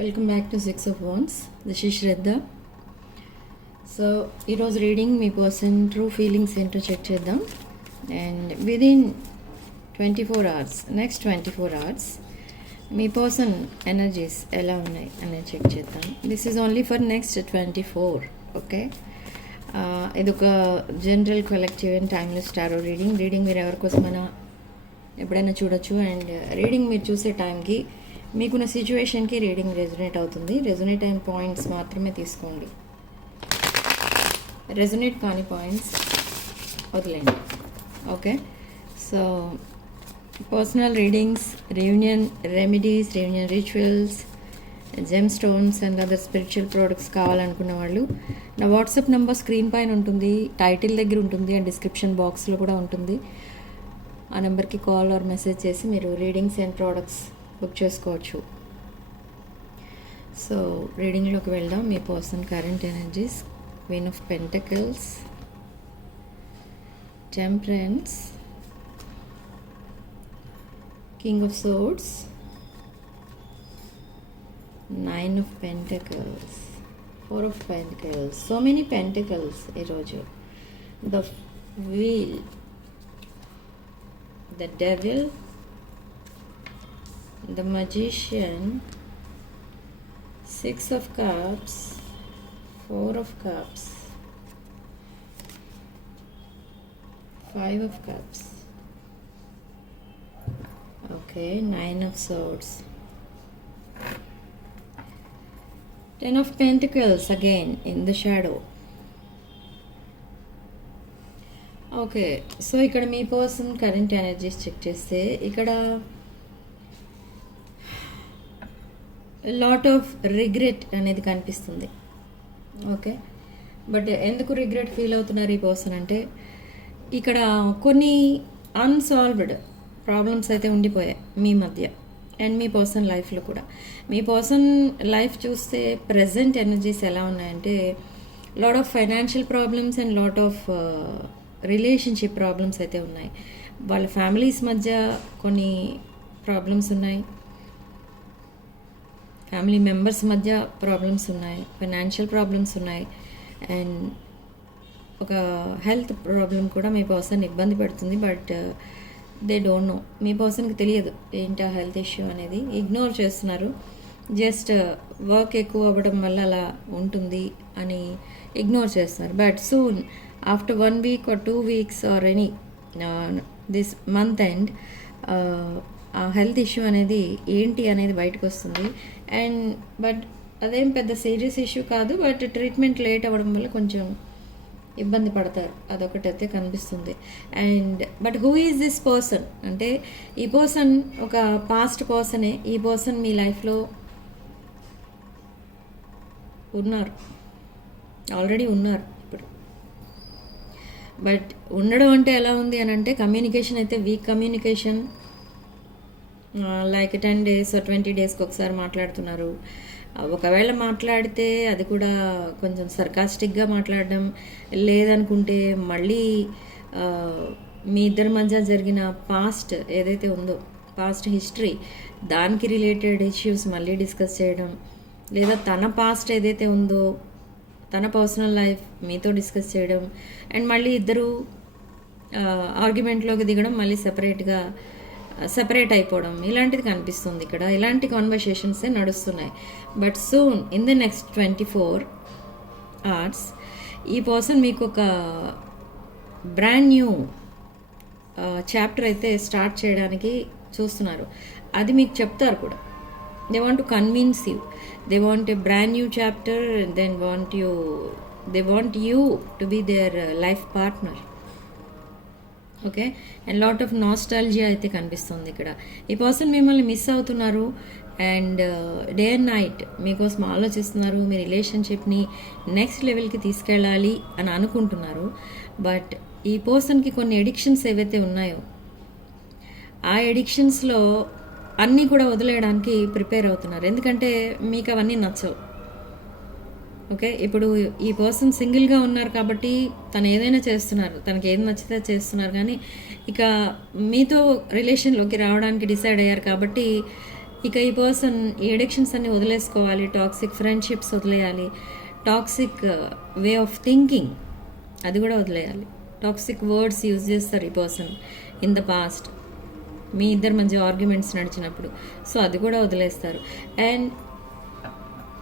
Welcome back to 6 of Wands. This is Shraddha. So ఈరోజు reading మీ person true feelings ఏంటో check చేద్దాం. And within 24 hours, next 24 hours me person energies ఎలా ఉన్నాయి అనేది check చేద్దాం. This is only for next 24. Okay, ఇది ఒక general collective and timeless tarot reading మీరు ఎవరికోసమైనా ఎప్పుడైనా చూడొచ్చు. అండ్ రీడింగ్ మీరు చూసే టైంకి మీకున్న సిచ్యువేషన్కి రీడింగ్ రెజొనేట్ అవుతుంది. రెజొనేట్ అయిన పాయింట్స్ మాత్రమే తీసుకోండి, రెజొనేట్ కాని పాయింట్స్ వదిలేండి. Okay, so personal readings, reunion remedies, reunion rituals, gem stones and other spiritual products కావాలనుకున్న వాళ్ళు నా వాట్సాప్ నెంబర్ స్క్రీన్ పైన ఉంటుంది, టైటిల్ దగ్గర ఉంటుంది అండ్ డిస్క్రిప్షన్ బాక్స్లో కూడా ఉంటుంది. ఆ నెంబర్కి కాల్ ఆర్ మెసేజ్ చేసి మీరు రీడింగ్స్ అండ్ ప్రోడక్ట్స్ బుక్ చేసుకోవచ్చు. సో రీడింగ్లోకి వెళ్దాం. మీ person current energies, queen of pentacles, temperance, king of swords, 9 of Pentacles, 4 of Pentacles, so many Pentacles ఈరోజు. The Wheel, the Devil, the Magician, 6 of Cups, 4 of Cups, 5 of Cups. Okay, 9 of Swords, 10 of Pentacles again in the shadow. Okay, so ఇక్కడ మీ person current energies check చేస్తే ఇక్కడ lot of regret అనేది కనిపిస్తుంది. Okay, but ఎందుకు regret feel అవుతున్నారు ఈ person అంటే ఇక్కడ కొన్ని అన్సాల్వ్డ్ ప్రాబ్లమ్స్ అయితే ఉండిపోయాయి మీ మధ్య అండ్ మీ పర్సన్ లైఫ్లో కూడా. మీ పర్సన్ లైఫ్ చూస్తే ప్రజెంట్ ఎనర్జీస్ ఎలా ఉన్నాయంటే lot of financial problems and lot of relationship problems అయితే ఉన్నాయి. వాళ్ళ ఫ్యామిలీస్ మధ్య కొన్ని ప్రాబ్లమ్స్ ఉన్నాయి, ఫ్యామిలీ మెంబర్స్ మధ్య ప్రాబ్లమ్స్ ఉన్నాయి, ఫైనాన్షియల్ ప్రాబ్లమ్స్ ఉన్నాయి అండ్ ఒక హెల్త్ ప్రాబ్లం కూడా మీ పర్సన్ ఇబ్బంది పెడుతుంది. బట్ దే డోంట్ నో, మీ పర్సన్కి తెలియదు ఏంటి ఆ హెల్త్ ఇష్యూ అనేది, ఇగ్నోర్ చేస్తున్నారు. జస్ట్ వర్క్ ఎక్కువ అవ్వడం వల్ల అలా ఉంటుంది అని ఇగ్నోర్ చేస్తున్నారు. But soon after 1 week or 2 weeks or any this month end ఆ హెల్త్ ఇష్యూ అనేది ఏంటి అనేది బయటకు వస్తుంది. అండ్ బట్ అదేం పెద్ద సీరియస్ ఇష్యూ కాదు, బట్ ట్రీట్మెంట్ లేట్ అవ్వడం వల్ల కొంచెం ఇబ్బంది పడతారు, అదొకటైతే కనిపిస్తుంది. And but who is this person అంటే ఈ పర్సన్ ఒక పాస్ట్ పర్సనే. ఈ పర్సన్ మీ లైఫ్లో ఉన్నారు, ఆల్రెడీ ఉన్నారు ఇప్పుడు. బట్ ఉండడం అంటే ఎలా ఉంది అని అంటే కమ్యూనికేషన్ అయితే week communication, like 10 days or 20 daysకి ఒకసారి మాట్లాడుతున్నారు. ఒకవేళ మాట్లాడితే అది కూడా కొంచెం సర్కాస్టిక్గా మాట్లాడడం, లేదనుకుంటే మళ్ళీ మీ ఇద్దరి మధ్య జరిగిన పాస్ట్ ఏదైతే ఉందో పాస్ట్ హిస్టరీ దానికి రిలేటెడ్ ఇష్యూస్ మళ్ళీ డిస్కస్ చేయడం, లేదా తన పాస్ట్ ఏదైతే ఉందో తన పర్సనల్ లైఫ్ మీతో డిస్కస్ చేయడం అండ్ మళ్ళీ ఇద్దరు ఆర్గ్యుమెంట్లోకి దిగడం, మళ్ళీ సెపరేట్ అయిపోవడం, ఇలాంటిది కనిపిస్తుంది ఇక్కడ. ఇలాంటి కాన్వర్సేషన్సే నడుస్తున్నాయి. But soon in the next 24 hours ఈ పర్సన్ మీకు ఒక బ్రాండ్ న్యూ చాప్టర్ అయితే స్టార్ట్ చేయడానికి చూస్తున్నారు. అది మీకు చెప్తారు కూడా. They want to convince you, they want a brand new chapter, then they want you to be their life partner. Okay, and lot of nostalgia అయితే కనిపిస్తుంది ఇక్కడ. ఈ పర్సన్ మిమ్మల్ని మిస్ అవుతున్నారు అండ్ డే అండ్ నైట్ మీకోసం ఆలోచిస్తున్నారు. మీ రిలేషన్షిప్ని next లెవెల్కి తీసుకెళ్ళాలి అని అనుకుంటున్నారు. బట్ ఈ పర్సన్కి కొన్ని ఎడిక్షన్స్ ఏవైతే ఉన్నాయో ఆ ఎడిక్షన్స్లో అన్నీ కూడా వదిలేయడానికి ప్రిపేర్ అవుతున్నారు, ఎందుకంటే మీకు అవన్నీ నచ్చవు. ఓకే, ఇప్పుడు ఈ పర్సన్ సింగిల్గా ఉన్నారు కాబట్టి తను ఏదైనా చేస్తున్నారు, తనకి ఏది నచ్చితే చేస్తున్నారు. కానీ ఇక మీతో రిలేషన్లోకి రావడానికి డిసైడ్ అయ్యారు కాబట్టి ఇక ఈ పర్సన్ ఈ ఎడిక్షన్స్ అన్ని వదిలేసుకోవాలి, టాక్సిక్ ఫ్రెండ్షిప్స్ వదిలేయాలి, టాక్సిక్ వే ఆఫ్ థింకింగ్ అది కూడా వదిలేయాలి. టాక్సిక్ వర్డ్స్ యూజ్ చేస్తారు ఈ పర్సన్ ఇన్ ద పాస్ట్, మీ ఇద్దరు మంచి ఆర్గ్యుమెంట్స్ నడిచినప్పుడు. సో అది కూడా వదిలేస్తారు. అండ్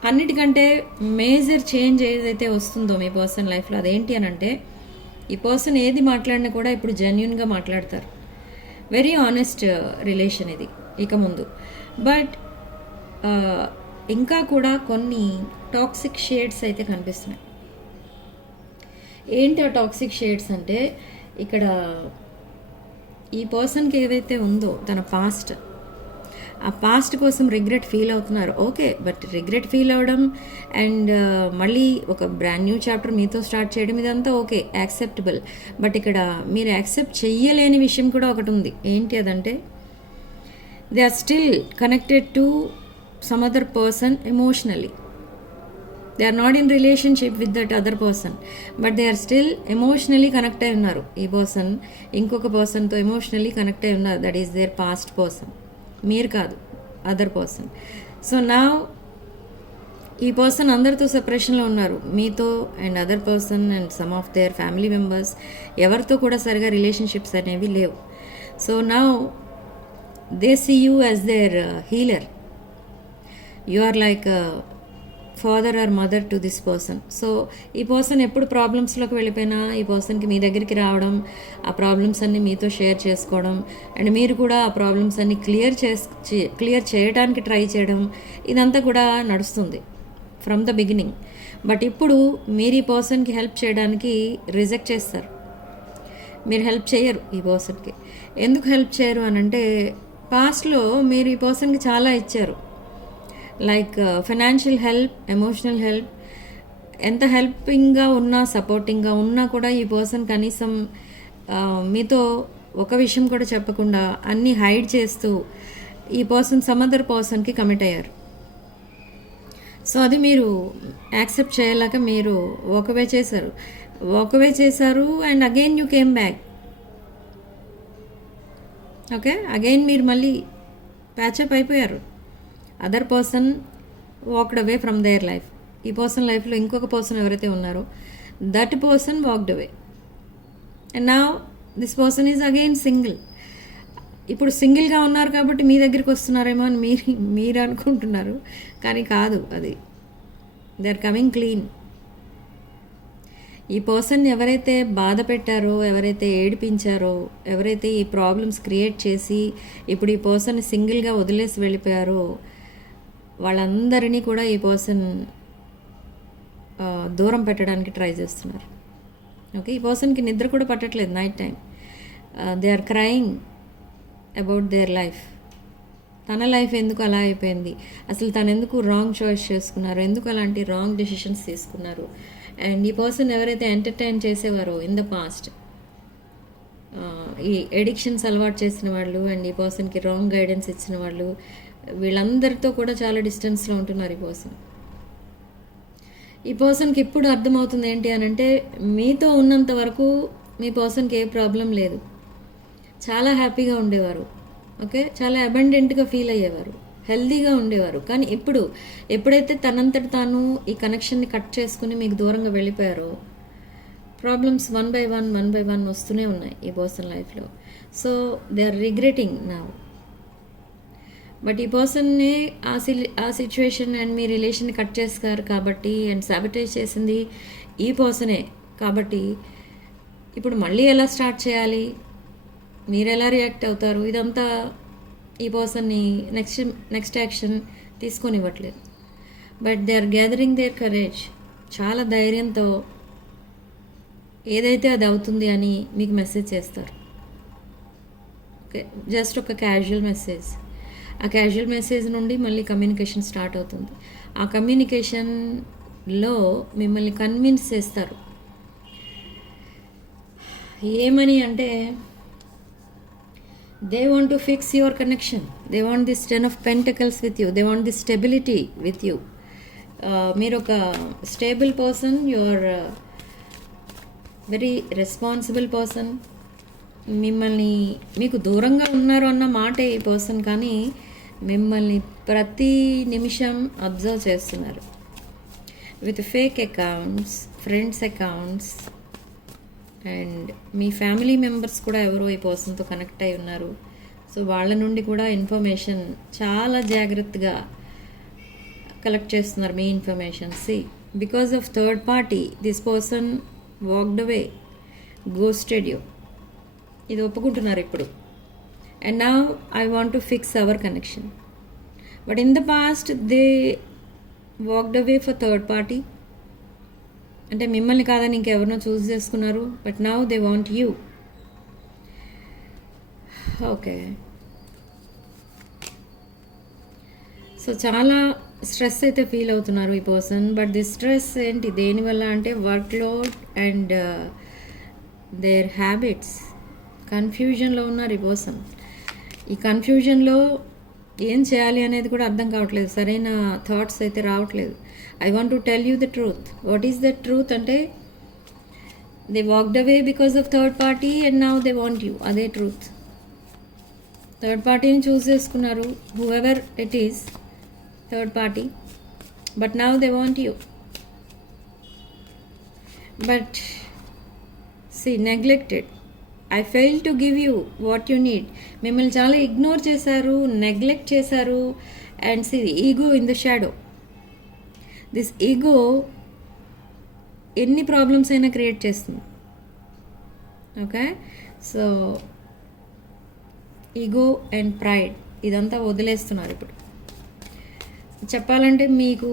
అన్నిటికంటే మేజర్ చేంజ్ ఏదైతే వస్తుందో మీ పర్సన్ లైఫ్లో అదేంటి అని అంటే, ఈ పర్సన్ ఏది మాట్లాడినా కూడా ఇప్పుడు జెన్యున్గా మాట్లాడతారు. వెరీ ఆనెస్ట్ రిలేషన్ ఇది ఇక ముందు. బట్ ఇంకా కూడా కొన్ని టాక్సిక్ షేడ్స్ అయితే కనిపిస్తున్నాయి. ఏంటి ఆ టాక్సిక్ షేడ్స్ అంటే, ఇక్కడ ఈ పర్సన్కి ఏదైతే ఉందో తన పాస్ట్, ఆ పాస్ట్ కోసం రిగ్రెట్ ఫీల్ అవుతున్నారు. ఓకే, బట్ రిగ్రెట్ ఫీల్ అవ్వడం అండ్ మళ్ళీ ఒక బ్రాండ్ న్యూ చాప్టర్ మీతో స్టార్ట్ చేయడం ఇదంతా ఓకే, యాక్సెప్టబుల్. బట్ ఇక్కడ మీరు యాక్సెప్ట్ చెయ్యలేని విషయం కూడా ఒకటి ఉంది. ఏంటి అదంటే, they are still connected to some other person emotionally. They are not in relationship with that other person, but they are still emotionally connect అయి ఉన్నారు. ఈ పర్సన్ ఇంకొక పర్సన్తో ఎమోషనలీ కనెక్ట్ అయి ఉన్నారు. That is there past person, మీరు కాదు, other person. So నా ఈ పర్సన్ అందరితో సెపరేషన్లో ఉన్నారు, మీతో and other person and some of their family members, ఎవరితో కూడా సరిగా రిలేషన్షిప్స్ అనేవి లేవు. సో నా they see you as their healer. You are like father or mother to this person. So ఈ పర్సన్ ఎప్పుడు ప్రాబ్లమ్స్లోకి వెళ్ళిపోయినా ఈ పర్సన్కి మీ దగ్గరికి రావడం, ఆ ప్రాబ్లమ్స్ అన్నీ మీతో షేర్ చేసుకోవడం అండ్ మీరు కూడా ఆ ప్రాబ్లమ్స్ అన్నీ క్లియర్ చేయడానికి ట్రై చేయడం, ఇదంతా కూడా నడుస్తుంది ఫ్రమ్ ద బిగినింగ్. బట్ ఇప్పుడు మీరు ఈ పర్సన్కి హెల్ప్ చేయడానికి రిజెక్ట్ చేస్తారు. మీరు హెల్ప్ చేయరు ఈ పర్సన్కి. ఎందుకు హెల్ప్ చేయరు అని అంటే, పాస్ట్లో మీరు ఈ పర్సన్కి చాలా ఇచ్చారు. Like financial help, emotional help. ఎంత హెల్పింగ్గా ఉన్నా, సపోర్టింగ్గా ఉన్నా కూడా ఈ పర్సన్ కనీసం మీతో ఒక విషయం కూడా చెప్పకుండా అన్నీ హైడ్ చేస్తూ ఈ పర్సన్ సమ్ అదర్ పర్సన్కి కమిట్ అయ్యారు. సో అది మీరు యాక్సెప్ట్ చేయలేక మీరు వాకవే చేశారు and again you came back. Okay, again మీరు మళ్ళీ ప్యాచప్ అయిపోయారు. Other person walked away from their life. ఈ పర్సన్ లైఫ్లో ఇంకొక పర్సన్ ఎవరైతే ఉన్నారో that person walked away and now this person is again single. ఇప్పుడు సింగిల్గా ఉన్నారు కాబట్టి మీ దగ్గరికి వస్తున్నారేమో అని మీరు అనుకుంటున్నారు, కానీ కాదు. అది దే ఆర్ కమింగ్ క్లీన్. ఈ పర్సన్ ఎవరైతే బాధ పెట్టారో, ఎవరైతే ఏడిపించారో, ఎవరైతే ఈ ప్రాబ్లమ్స్ క్రియేట్ చేసి ఇప్పుడు ఈ పర్సన్ సింగిల్గా వదిలేసి వెళ్ళిపోయారో వాళ్ళందరినీ కూడా ఈ పర్సన్ దూరం పెట్టడానికి ట్రై చేస్తున్నారు. ఓకే, ఈ పర్సన్కి నిద్ర కూడా పట్టట్లేదు night time. They are crying about their life. తన లైఫ్ ఎందుకు అలా అయిపోయింది, అసలు తను ఎందుకు రాంగ్ చాయిస్ చేసుకున్నారు, ఎందుకు అలాంటి రాంగ్ డెసిషన్స్ తీసుకున్నారు. అండ్ ఈ పర్సన్ ఎవరైతే ఎంటర్టైన్ చేసేవారో ఇన్ ద పాస్ట్, ఈ ఎడిక్షన్స్ అలవాటు చేసిన వాళ్ళు అండ్ ఈ పర్సన్కి రాంగ్ గైడెన్స్ ఇచ్చిన వాళ్ళు, వీళ్ళందరితో కూడా చాలా డిస్టెన్స్లో ఉంటున్నారు ఈ పర్సన్. ఈ పర్సన్కి ఇప్పుడు అర్థమవుతుంది ఏంటి అని అంటే, మీతో ఉన్నంత వరకు మీ పర్సన్కి ఏ ప్రాబ్లం లేదు, చాలా హ్యాపీగా ఉండేవారు. ఓకే, చాలా అబండెంట్గా ఫీల్ అయ్యేవారు, హెల్దీగా ఉండేవారు. కానీ ఎప్పుడైతే తనంతట తాను ఈ కనెక్షన్ని కట్ చేసుకుని మీకు దూరంగా వెళ్ళిపోయారో ప్రాబ్లమ్స్ వన్ బై వన్ వస్తూనే ఉన్నాయి ఈ పర్సన్ లైఫ్లో. So they are regretting now. But ఈ పర్సన్నే ఆ సిచ్యువేషన్ అండ్ మీ రిలేషన్ కట్ చేస్తారు కాబట్టి అండ్ సాబిటైజ్ చేసింది ఈ పర్సనే కాబట్టి ఇప్పుడు మళ్ళీ ఎలా స్టార్ట్ చేయాలి, మీరు ఎలా రియాక్ట్ అవుతారు, ఇదంతా ఈ పర్సన్ని నెక్స్ట్ యాక్షన్ తీసుకొనివ్వట్లేదు. But they are gathering their courage. చాలా ధైర్యంతో ఏదైతే అది అవుతుంది అని మీకు మెసేజ్ చేస్తారు. ఓకే, జస్ట్ ఒక క్యాజువల్ మెసేజ్. ఆ క్యాజువల్ మెసేజ్ నుండి మళ్ళీ కమ్యూనికేషన్ స్టార్ట్ అవుతుంది. ఆ కమ్యూనికేషన్లో మిమ్మల్ని కన్విన్స్ చేస్తారు. ఏమని అంటే, they want to fix your connection, they want this 10 of pentacles with you, they want this stability with you. మీరు ఒక stable person, you are very responsible person. మీకు దూరంగా ఉన్నారు అన్న మాటే ఈ పర్సన్, కానీ మిమ్మల్ని ప్రతి నిమిషం అబ్జర్వ్ చేస్తున్నారు with fake accounts, friends accounts, and me family members కూడా ఎవరో ఈ పర్సన్తో కనెక్ట్ అయి ఉన్నారు. సో వాళ్ళ నుండి కూడా ఇన్ఫర్మేషన్ చాలా జాగ్రత్తగా కలెక్ట్ చేస్తున్నారు మీ information. Because of third party this person walked away, ghosted you. ఇది ఒప్పుకుంటున్నారు ఇప్పుడు. And now I want to fix our connection. But in the past they walked away for third party. అంటే మిమ్మల్ని కాదని ఇంకెవరినో చూస్ చేసుకున్నారు. But now they want you. Okay, so చాలా stress అయితే ఫీల్ అవుతున్నారు ఈ పర్సన్. బట్ ది స్ట్రెస్ ఏంటి, దేనివల్ల అంటే workload and their habits. కన్ఫ్యూజన్లో ఉన్నారు ఈ పర్సన్. ఈ కన్ఫ్యూజన్లో ఏం చేయాలి అనేది కూడా అర్థం కావట్లేదు, సరైన థాట్స్ అయితే రావట్లేదు. I want to tell you the truth. What is the truth అంటే they walked away because of third party and now they want you. అదే ట్రూత్. థర్డ్ పార్టీని చూస్ చేసుకున్నారు, whoever it is third party, but now they want you. But she neglected. I fail to give you what you need. మిమ్మల్ని చాలా ignore చేశారు, neglect చేశారు. And see ego in the shadow. This ego ఎన్ని problems అయినా create చేస్తుంది. Okay, so ego and pride ఇదంతా వదిలేస్తున్నారు ఇప్పుడు. చెప్పాలంటే మీకు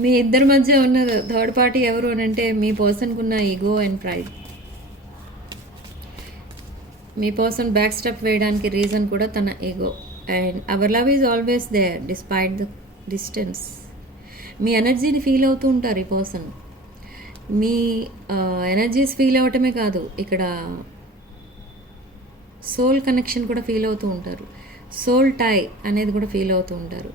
మీ ఇద్దరి మధ్య ఉన్న థర్డ్ పార్టీ ఎవరు అని అంటే మీ పర్సన్కి ఉన్న ఈగో అండ్ ప్రైడ్. మీ పర్సన్ బ్యాక్ స్టెప్ వేయడానికి రీజన్ కూడా తన ego. And our love is always there despite the distance. మీ ఎనర్జీని ఫీల్ అవుతూ ఉంటారు ఈ పర్సన్. మీ ఎనర్జీస్ ఫీల్ అవటమే కాదు, ఇక్కడ సోల్ కనెక్షన్ కూడా ఫీల్ అవుతూ ఉంటారు. సోల్ టై అనేది కూడా ఫీల్ అవుతూ ఉంటారు.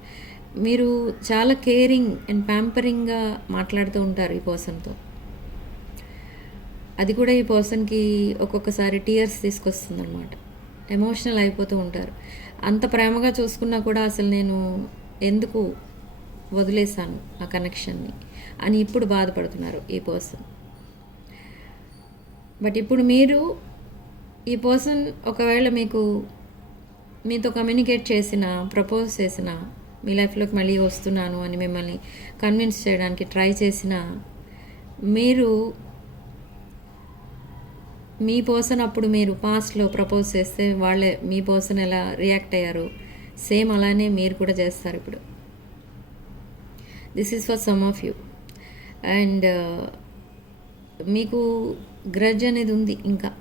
మీరు చాలా కేరింగ్ అండ్ ప్యాంపరింగ్గా మాట్లాడుతూ ఉంటారు ఈ పర్సన్తో. అది కూడా ఈ పర్సన్కి ఒక్కొక్కసారి టీయర్స్ తీసుకొస్తుంది అనమాట. ఎమోషనల్ అయిపోతూ ఉంటారు. అంత ప్రేమగా చూసుకున్నా కూడా అసలు నేను ఎందుకు వదిలేశాను ఆ కనెక్షన్ని అని ఇప్పుడు బాధపడుతున్నారు ఈ పర్సన్. బట్ ఇప్పుడు మీరు ఈ పర్సన్ ఒకవేళ మీతో కమ్యూనికేట్ చేసిన, ప్రపోజ్ చేసిన, మీ లైఫ్లోకి మళ్ళీ వస్తున్నాను అని మిమ్మల్ని కన్విన్స్ చేయడానికి ట్రై చేసిన, మీరు మీ పర్సన్ అప్పుడు మీరు పాస్ట్లో ప్రపోజ్ చేస్తే వాళ్ళే మీ పర్సన్ ఎలా రియాక్ట్ అయ్యారు సేమ్ అలానే మీరు కూడా చేస్తారు ఇప్పుడు. This is for some of you. And మీకు గ్రడ్జ్ అనేది ఉంది ఇంకా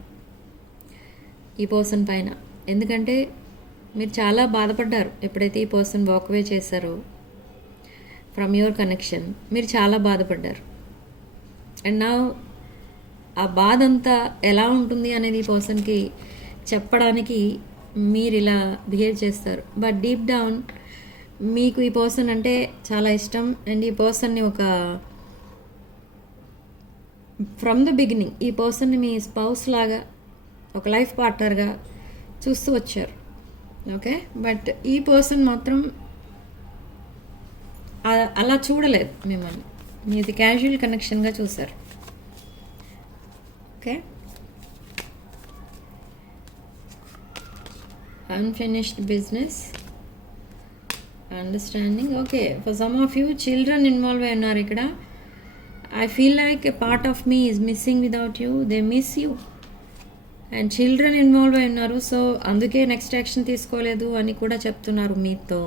ఈ పర్సన్ పైన. ఎందుకంటే మీరు చాలా బాధపడ్డారు ఎప్పుడైతే ఈ పర్సన్ వాక్వే చేశారో ఫ్రమ్ యువర్ కనెక్షన్. మీరు చాలా బాధపడ్డారు. అండ్ నా ఆ బాధ అంతా ఎలా ఉంటుంది అనేది ఈ పర్సన్కి చెప్పడానికి మీరు ఇలా బిహేవ్ చేస్తారు. బట్ డీప్ డౌన్ మీకు ఈ పర్సన్ అంటే చాలా ఇష్టం. అండ్ ఈ పర్సన్ని ఫ్రమ్ ద బిగినింగ్ ఈ పర్సన్ని మీ స్పౌస్ లాగా, ఒక లైఫ్ పార్ట్నర్గా చూస్తూ వచ్చారు. ఓకే, బట్ ఈ పర్సన్ మాత్రం అలా చూడలేదు మిమ్మల్ని. మీది క్యాజువల్ కనెక్షన్గా చూశారు. Okay, unfinished business, understanding. Okay, for some of you children involve అయి ఉన్నారు ఇక్కడ. I feel like a part of me is missing without you. They miss you. And children involve అయి ఉన్నారు. సో అందుకే నెక్స్ట్ యాక్షన్ తీసుకోలేదు అని కూడా చెప్తున్నారు మీతో.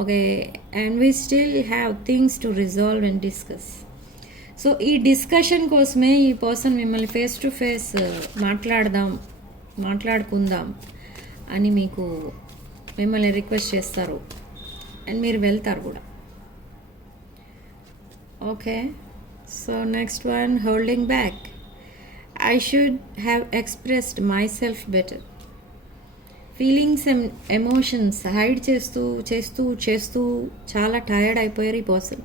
Okay, and we still have things to resolve and discuss. So ఈ discussion కోసమే ఈ పర్సన్ మిమ్మల్ని ఫేస్ టు ఫేస్ మాట్లాడుకుందాం అని మిమ్మల్ని రిక్వెస్ట్ చేస్తారు. అండ్ మీరు వెళ్తారు కూడా. Okay, so next one, holding back. I should have expressed myself better. Feelings and emotions hide చేస్తూ చాలా టైర్డ్ అయిపోయారు ఈ person.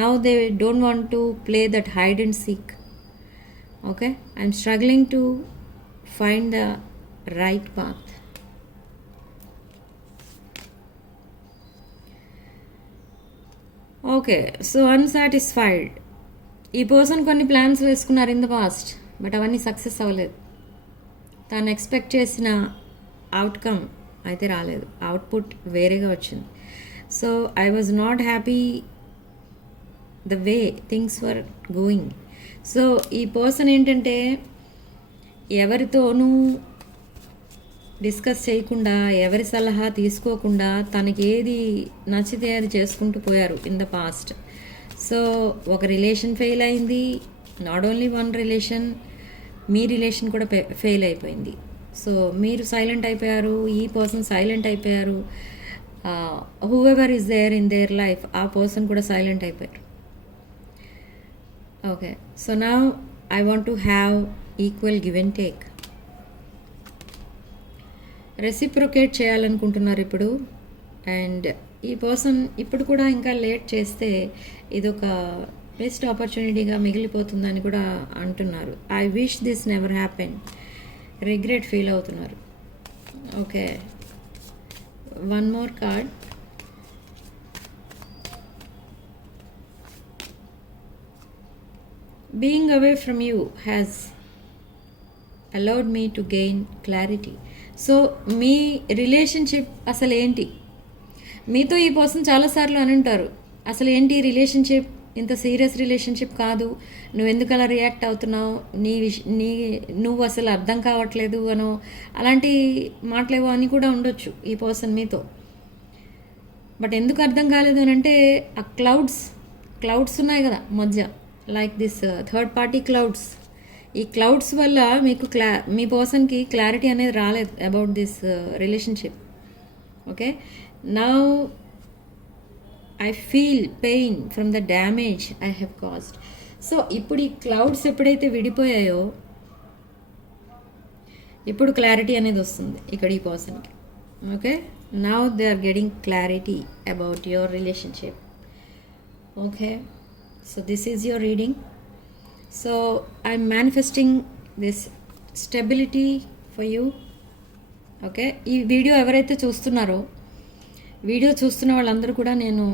Now they don't want to play that hide and seek. Okay, I'm struggling to find the right path. Okay, so unsatisfied. ఈ person కొన్ని plans వేసుకున్నారు in the past, but అవన్నీ success అవ్వలేదు. తను ఎక్స్పెక్ట్ చేసిన outcome అయితే రాలేదు, output వేరేగా వచ్చింది. So I was not happy the way things were going. So ఈ పర్సన్ ఏంటంటే ఎవరితోనూ డిస్కస్ చేయకుండా, ఎవరి సలహా తీసుకోకుండా తనకి ఏది నచ్చితే అది చేసుకుంటూ పోయారు ఇన్ ద పాస్ట్. సో ఒక రిలేషన్ ఫెయిల్ అయింది, నాట్ ఓన్లీ వన్ రిలేషన్, మీ రిలేషన్ కూడా ఫెయిల్ అయిపోయింది. సో మీరు సైలెంట్ అయిపోయారు, ఈ పర్సన్ సైలెంట్ అయిపోయారు, whoever is there in their life ఆ పర్సన్ కూడా సైలెంట్ అయిపోయారు. Okay, so now I want to have equal give and take. Reciprocate చేయాలనుకుంటున్నారు ఇప్పుడు. అండ్ ఈ పర్సన్ ఇప్పుడు కూడా ఇంకా లేట్ చేస్తే ఇదొక బెస్ట్ ఆపర్చునిటీగా మిగిలిపోతుందని కూడా అంటున్నారు. I wish this never happen, regret feel అవుతున్నారు. Okay, one more card. Being away from you has allowed me to gain clarity. So మీ రిలేషన్షిప్ అసలు ఏంటి? మీతో ఈ పర్సన్ చాలాసార్లు అని ఉంటారు, అసలు ఏంటి రిలేషన్షిప్, ఇంత సీరియస్ రిలేషన్షిప్ కాదు, నువ్వు ఎందుకు అలా రియాక్ట్ అవుతున్నావు, నువ్వు అసలు అర్థం కావట్లేదు అనో అలాంటి మాటలేవో అని కూడా ఉండొచ్చు ఈ పర్సన్ మీతో. బట్ ఎందుకు అర్థం కాలేదు అని అంటే ఆ క్లౌడ్స్ ఉన్నాయి కదా మధ్య, like this third party clouds. ఈ క్లౌడ్స్ వల్ల మీకు మీ పర్సన్కి క్లారిటీ అనేది రాలేదు about this relationship. Okay, now I feel pain from the damage I have caused. So ఇప్పుడు ఈ క్లౌడ్స్ ఎప్పుడైతే విడిపోయాయో ఇప్పుడు క్లారిటీ అనేది వస్తుంది ఇక్కడ ఈ పర్సన్కి. Okay, now they are getting clarity about your relationship. Okay, so this is your reading. So I'm manifesting this stability for you. Okay, ఈ వీడియో ఎవరైతే చూస్తున్నారో, వీడియో చూస్తున్న వాళ్ళందరూ కూడా నేను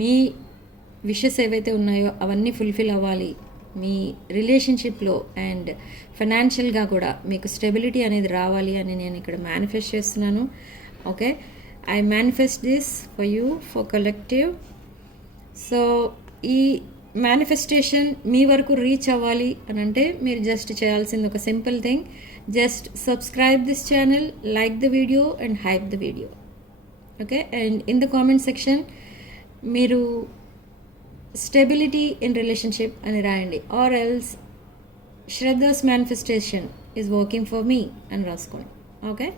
మీ విషెస్ ఏవైతే ఉన్నాయో అవన్నీ ఫుల్ఫిల్ అవ్వాలి మీ రిలేషన్షిప్లో, అండ్ ఫైనాన్షియల్గా కూడా మీకు స్టెబిలిటీ అనేది రావాలి అని నేను ఇక్కడ మేనిఫెస్ట్ చేస్తున్నాను. Okay, I manifest this for you for collective. So ఈ మేనిఫెస్టేషన్ మీ వరకు రీచ్ అవ్వాలి అని అంటే మీరు జస్ట్ చేయాల్సింది ఒక simple thing, just subscribe this channel, like the video and hype the video. Okay, and in the comment section మీరు స్టెబిలిటీ ఇన్ రిలేషన్షిప్ అని రాయండి, or else Shraddha's manifestation is working for me అని రాసుకోండి. ఓకే.